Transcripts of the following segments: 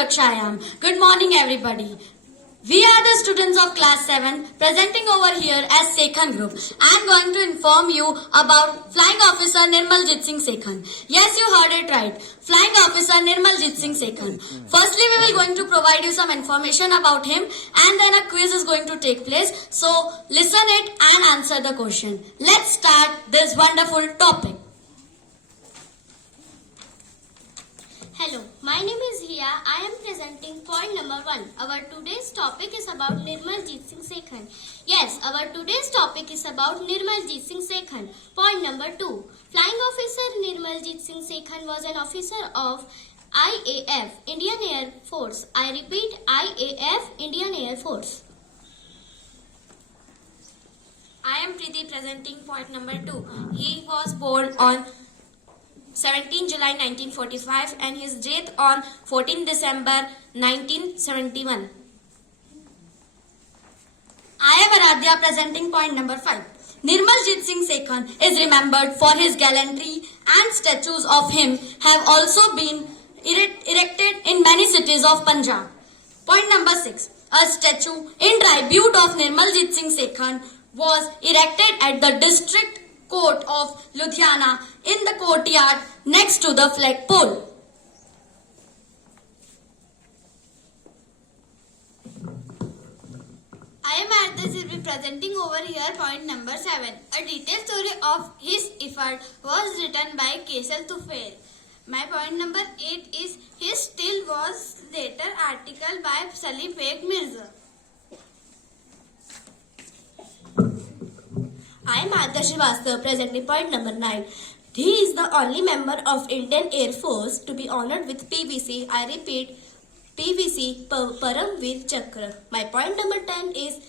Surakshayam. Good morning everybody. We are the students of class 7 presenting over here as Sekhan group. I am going to inform you about Flying Officer Nirmaljit Singh Sekhan. Yes, you heard it right. Flying Officer Nirmaljit Singh Sekhan. Firstly, we will going to provide you some information about him and then a quiz is going to take place. So, listen it and answer the question. Let's start this wonderful topic. Hello, my name is Hiya. I am presenting point number 1. Our today's topic is about Nirmaljit Singh Sekhan. Yes, our today's topic is about Nirmaljit Singh Sekhan. Point number 2. Flying Officer Nirmaljit Singh Sekhan was an officer of IAF, Indian Air Force. I repeat, IAF, Indian Air Force. I am Preeti presenting point number 2. He was born on 17 July 1945 and his death on 14 December 1971. I am Aradhya presenting point number 5. Nirmaljit Singh Sekhan is remembered for his gallantry and statues of him have also been erected in many cities of Punjab. Point number 6. A statue in tribute of Nirmaljit Singh Sekhan was erected at the district court of Ludhiana in the courtyard next to the flagpole. I am Arthas will be presenting over here point number 7. A detailed story of his effort was written by Kesal Tufail. My point number 8 is his still was later article by Salih Beg Mirza. I am Adya Srivastava presenting point number 9. He is the only member of Indian Air Force to be honored with PVC. I repeat, PVC Paramveer Chakra. My point number 10 is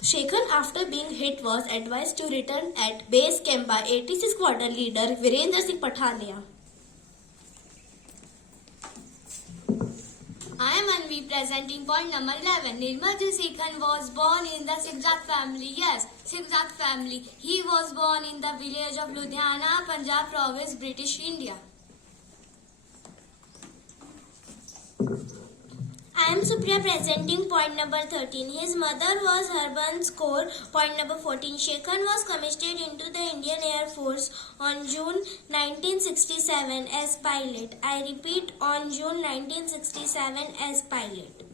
Sekhan after being hit was advised to return at base camp by 86 squadron leader Virendra Singh Pathania. I am Anvi presenting point number 11. Nirmaljit Sekhan was born in the Sikhzat family. Yes, Sikhzat family. He was born in the village of Ludhiana, Punjab province, British India. I am Supriya presenting point number 13. His mother was Harbans Kaur. Point number 14. Sekhan was commissioned into the Indian Air Force on June 1967 as pilot. I repeat, on June 1967 as pilot.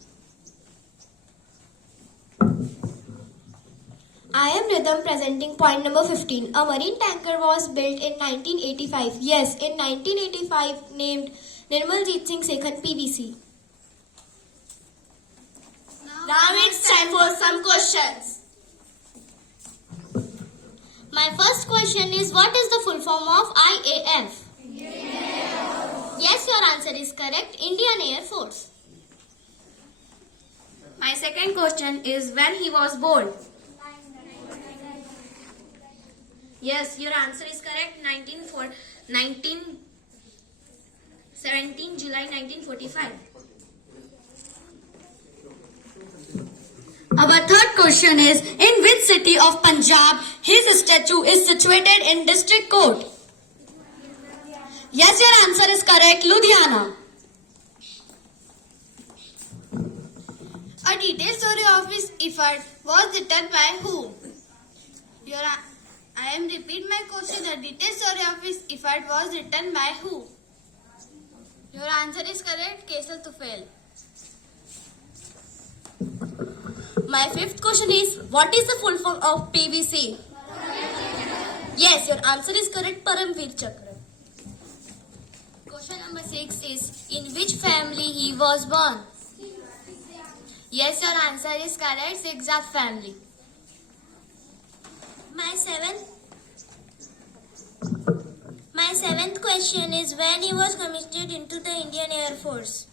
I am Rhythm presenting point number 15. A marine tanker was built in 1985. Yes, in 1985 named Nirmaljit Singh Sekhan PVC. Now it's time for some questions. My first question is, what is the full form of IAF? Yes, your answer is correct. Indian Air Force. My second question is when he was born. Yes, your answer is correct. 17 July 1945. Our third question is, in which city of Punjab his statue is situated in district court? Yes, your answer is correct, Ludhiana. A detailed story of his effort was written by whom? I am repeat my question. The detailed story of his effort was written by who? Your answer is correct, Kesal Tufail. My fifth question is, what is the full form of PVC? Yes, your answer is correct, Paramveer Chakra. Question number 6 is, in which family he was born? Yes, your answer is correct, Sikhzat family. My seventh question is, when he was commissioned into the Indian Air Force?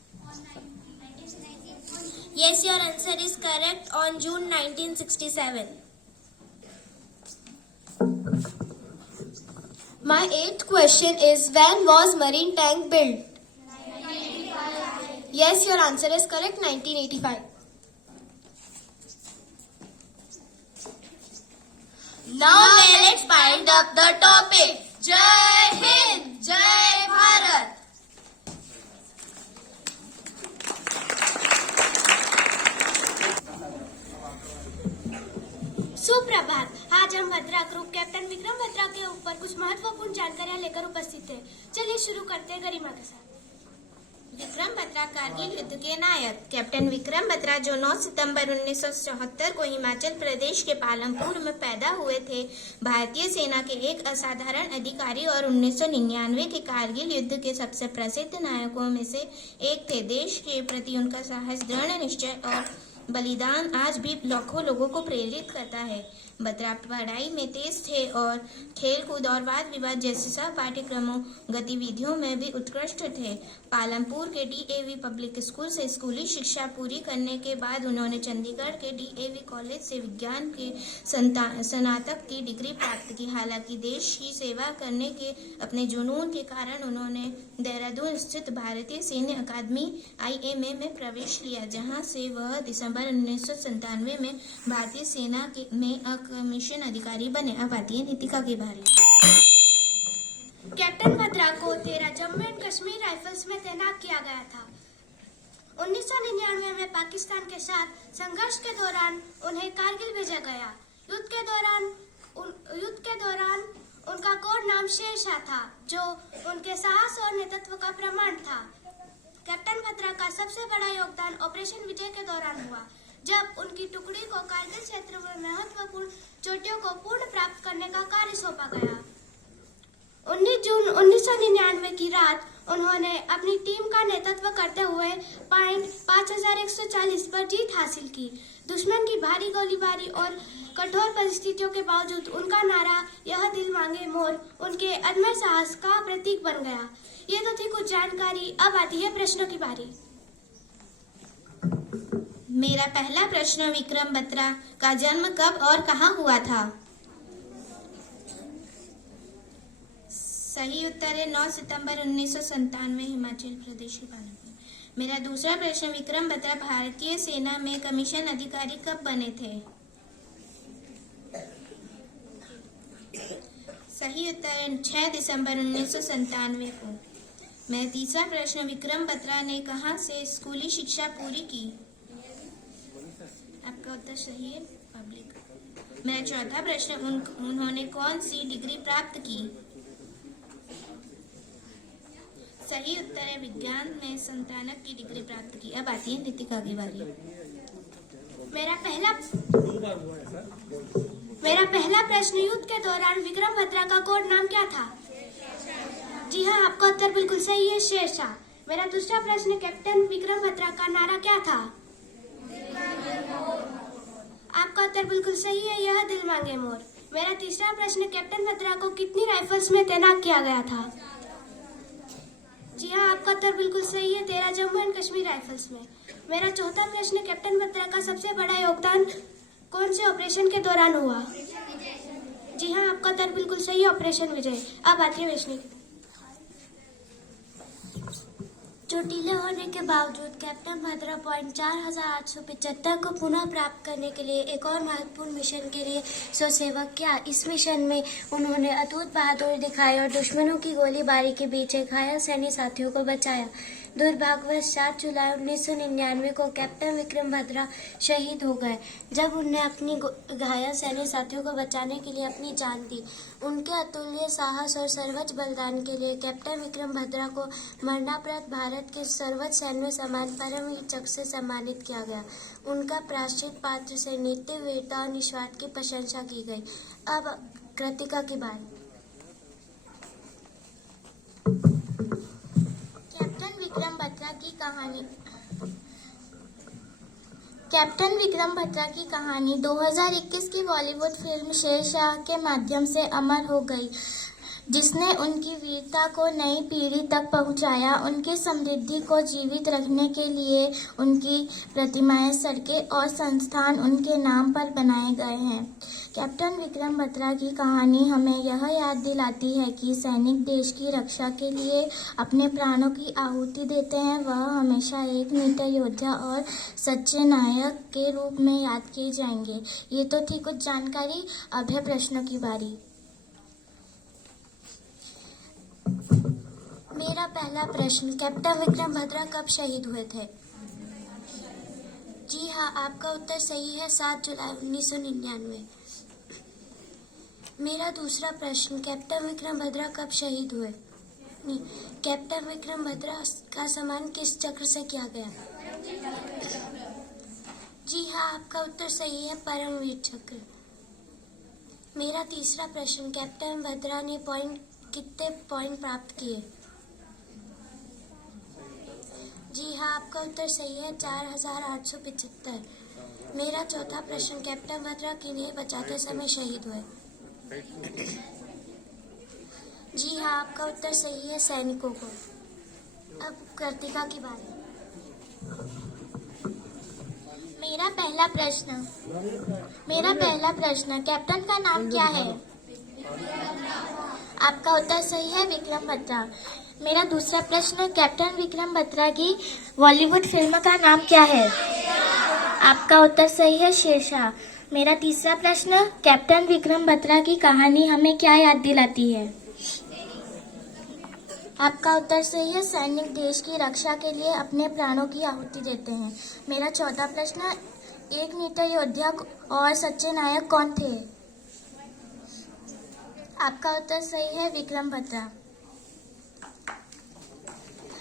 Yes, your answer is correct, on June 1967. My eighth question is, when was marine tank built? 1985. Yes, your answer is correct, 1985. Now let's find up the topic. Jai Hind, Jai Bharat. Bhadra group captain Vikram भद्रा के ऊपर कुछ महत्वपूर्ण जानकारियां लेकर उपस्थित है। चलिए शुरू करते हैं गरिमा के साथ। विक्रम बत्रा कारगिल युद्ध के नायक। कैप्टन विक्रम बत्रा जो 9 सितंबर 1974 को हिमाचल प्रदेश के पालमपुर में पैदा हुए थे, भारतीय सेना के एक असाधारण अधिकारी और 1999 के कारगिल युद्ध के सबसे प्रसिद्ध नायकों में से एक थे। देश के प्रति उनका साहस, दृढ़ निश्चय और बलिदान आज भी लाखों लोगों को प्रेरित करता है। बत्रा पढ़ाई में तेज थे और खेलकूद और वाद विवाद जैसे सह पाठ्यक्रमों गतिविधियों में भी उत्कृष्ट थे। पालमपुर के डीएवी पब्लिक स्कूल से स्कूली शिक्षा पूरी करने के बाद उन्होंने चंडीगढ़ के डीएवी कॉलेज से विज्ञान के स्नातक की डिग्री प्राप्त की। हालांकि देश की सेवा करने के अपने जुनून के कारण उन्होंने देहरादून स्थित भारतीय सैन्य अकादमी IMA में प्रवेश लिया, जहां से वह दिसंबर 1997 में भारतीय सेना में कमीशन अधिकारी बने। अब आती है नीतिका के बारे में। कैप्टन भद्रा को 13 जम्मू एंड कश्मीर राइफल्स में तैनात किया गया था। 1999 में पाकिस्तान के साथ संघर्ष के दौरान उन्हें कारगिल भेजा गया। युद्ध के दौरान उनका कोड नाम शेरशाह था, जो उनके साहस और नेतृत्व का प्रमाण था। कैप्टन भद्रा का सबसे बड़ा योगदान ऑपरेशन विजय के दौरान हुआ, जब उनकी टुकड़ी को कारगिल क्षेत्र में महत्वपूर्ण चोटियों को पूर्ण प्राप्त करने का कार्य सौंपा गया। 19 जून 1999 की रात उन्होंने अपनी टीम का नेतृत्व करते हुए पॉइंट 5140 पर जीत हासिल की। दुश्मन की भारी गोलीबारी और कठोर परिस्थितियों के बावजूद उनका नारा "यह दिल मांगे मोर" उनके अदम्य साहस का प्रतीक बन गया। ये तो थी कुछ जानकारी। अब आती है प्रश्नों की बारी। मेरा पहला प्रश्न, विक्रम बत्रा का जन्म कब और कहाँ हुआ था? सही उत्तर है 9 सितंबर 1997 हिमाचल प्रदेश के पालमपुर। मेरा दूसरा प्रश्न, विक्रम बत्रा भारतीय सेना में कमीशन अधिकारी कब बने थे? सही उत्तर है 6 दिसंबर 1997 को। मेरा तीसरा प्रश्न, विक्रम बत्रा ने कहाँ से स्कूली शिक्षा पूरी की? आपका उत्तर सही है, पब्लिक। मेरा चौथा प्रश्न, उन्होंने कौन सी डिग्री प्राप्त की? सही उत्तर है विज्ञान में स्नातक की डिग्री प्राप्त की। अब आती है नीतिका की बारी। मेरा पहला प्रश्न, युद्ध के दौरान विक्रम बत्रा का कोड नाम क्या था? जी हाँ, आपका उत्तर बिल्कुल सही है, शेरशाह। मेरा दूसरा प्रश्न, कैप्टन विक्रम बत्रा का नारा क्या था? आपका उत्तर बिल्कुल सही है, "यह दिल मांगे मोर"। मेरा तीसरा प्रश्न, कैप्टन बत्रा को कितनी राइफल्स में तैनात किया गया था? जी हाँ, आपका उत्तर बिल्कुल सही है, 13 जम्मू एंड कश्मीर राइफल्स में। मेरा चौथा प्रश्न, कैप्टन बत्रा का सबसे बड़ा योगदान कौन से ऑपरेशन के दौरान हुआ? जी हाँ, आपका उत्तर बिल्कुल सही है, ऑपरेशन विजय। अब आती है वैष्णवी। चोटीले होने के बावजूद कैप्टन भद्रा पॉइंट 4875 को पुनः प्राप्त करने के लिए एक और महत्वपूर्ण मिशन के लिए स्वसेवा किया। इस मिशन में उन्होंने अद्भुत बहादुरी दिखाई और दुश्मनों की गोलीबारी के बीच एक घायल सैन्य साथियों को बचाया। दुर्भाग्यवश 7 जुलाई 1999 को कैप्टन विक्रम भद्रा शहीद हो गए, जब उन्हें अपनी घायल सैन्य साथियों को बचाने के लिए अपनी जान दी। उनके अतुल्य साहस और सर्वोच्च बलिदान के लिए कैप्टन विक्रम भद्रा को मरणोपरांत भारत के सर्वोच्च सैन्य सम्मान परमवीर चक्र से सम्मानित किया गया। उनका प्रायश्चित पात्र से नित्य वीरता और निस्वार्थ की प्रशंसा की गई। अब कृतिका की बारी। विक्रम बत्रा की कहानी। कैप्टन विक्रम बत्रा की कहानी 2021 की बॉलीवुड फिल्म शेरशाह के माध्यम से अमर हो गई, जिसने उनकी वीरता को नई पीढ़ी तक पहुंचाया। उनकी समृद्धि को जीवित रखने के लिए उनकी प्रतिमाएं, सड़कें और संस्थान उनके नाम पर बनाए गए हैं। कैप्टन विक्रम बत्रा की कहानी हमें यह याद दिलाती है कि सैनिक देश की रक्षा के लिए अपने प्राणों की आहुति देते हैं। वह हमेशा एक निडर योद्धा और सच्चे नायक के रूप में याद किए जाएंगे। ये तो थी कुछ जानकारी। अब है प्रश्नों की बारी। मेरा पहला प्रश्न, कैप्टन विक्रम बत्रा कब शहीद हुए थे? जी हाँ, आपका उत्तर सही है, 7 जुलाई 1999। मेरा दूसरा प्रश्न, कैप्टन विक्रम बत्रा कब शहीद हुए? कैप्टन विक्रम बत्रा का सम्मान किस चक्र से किया गया? जी हाँ, आपका उत्तर सही है, परमवीर चक्र। मेरा तीसरा प्रश्न, कैप्टन बत्रा ने कितने पॉइंट प्राप्त किए? जी हाँ, आपका उत्तर सही है, 4875। मेरा चौथा प्रश्न, कैप्टन बत्रा किन्हें बचाते समय शहीद हुए? जी हाँ, आपका उत्तर सही है, सैनिकों को। अब कृतिका की बारी। मेरा पहला प्रश्न, कैप्टन का नाम क्या है? आपका उत्तर सही है, विक्रम बत्रा। मेरा दूसरा प्रश्न, कैप्टन विक्रम बत्रा की बॉलीवुड फिल्म का नाम क्या है? आपका उत्तर सही है, शेरशाह। मेरा तीसरा प्रश्न, कैप्टन विक्रम बत्रा की कहानी हमें क्या याद दिलाती है? आपका उत्तर सही है, सैनिक देश की रक्षा के लिए अपने प्राणों की आहुति देते हैं। मेरा चौथा प्रश्न, एक नीति योद्धा और सच्चे नायक कौन थे? आपका उत्तर सही है, विक्रम बत्रा।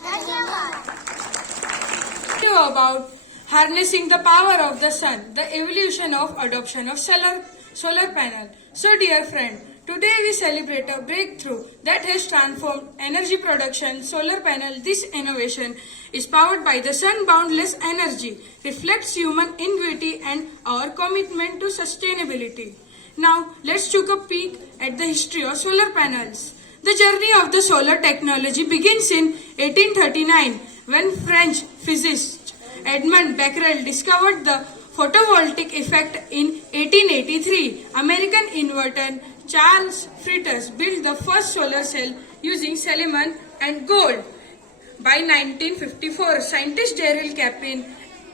धन्यवाद। About harnessing the power of the sun, the evolution of adoption of solar panel. So dear friend, today we celebrate a breakthrough that has transformed energy production. Solar panel, this innovation is powered by the sun. Boundless energy reflects human ingenuity and our commitment to sustainability. Now let's take a peek at the history of solar panels. The journey of the solar technology begins in 1839 when French physicist Edmund Becquerel discovered the photovoltaic effect. In 1883, American inventor Charles Fritas built the first solar cell using silicon and gold. By 1954, scientists Darrell Chapin,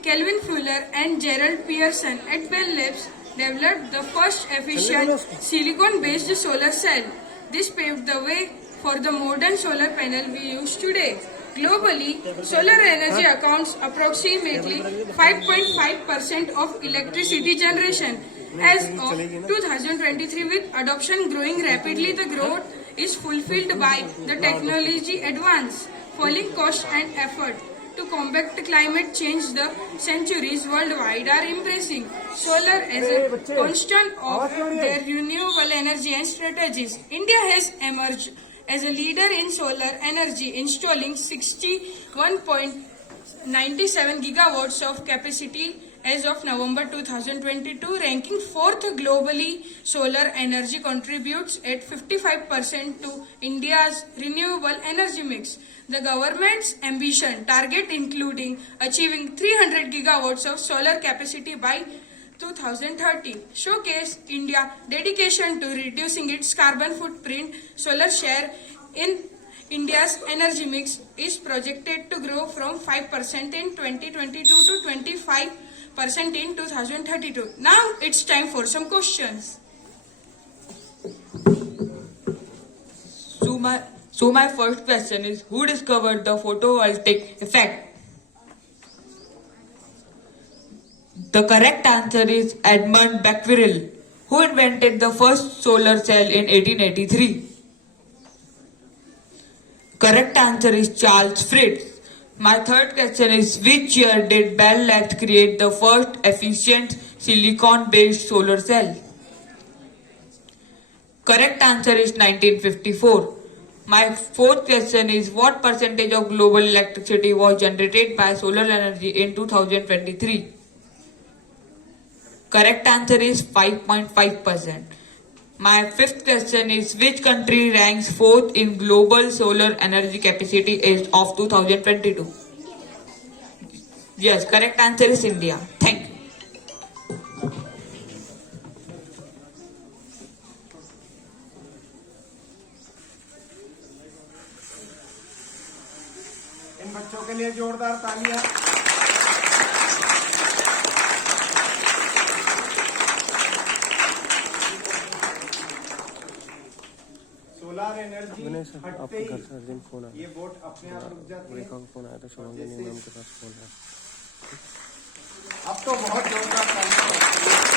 Kelvin Fuller and Gerald Pearson at Bell Labs developed the first efficient silicon-based solar cell. This paved the way for the modern solar panel we use today. Globally, solar energy accounts approximately 5.5% of electricity generation. As of 2023, with adoption growing rapidly, the growth is fulfilled by the technology advance, falling cost and effort to combat climate change. The centuries worldwide are embracing solar as a constant of their renewable energy and strategies. India has emerged as a leader in solar energy, installing 61.97 gigawatts of capacity as of November 2022, ranking 4th globally. Solar energy contributes at 55% to India's renewable energy mix. The government's ambition target including achieving 300 gigawatts of solar capacity by 2030 showcase India's dedication to reducing its carbon footprint. Solar share in India's energy mix is projected to grow from 5% in 2022 to 25% in 2032. Now it's time for some questions. So my first question is, who discovered the photovoltaic effect? The correct answer is Edmund Becquerel, who invented the first solar cell in 1883. Correct answer is Charles Fritz. My third question is, which year did Bell Labs create the first efficient silicon-based solar cell? Correct answer is 1954. My fourth question is, what percentage of global electricity was generated by solar energy in 2023? Correct answer is 5.5%. My fifth question is, which country ranks 4th in global solar energy capacity as of 2022? Yes, correct answer is India. Thank you. इन बच्चों के लिए जोरदार तालियां। Solar energy हटते ही ये boat अपने आप रुक जाती है। फोन आया था, मैम के पास फोन है। अब तो बहुत जोरदार तालियां।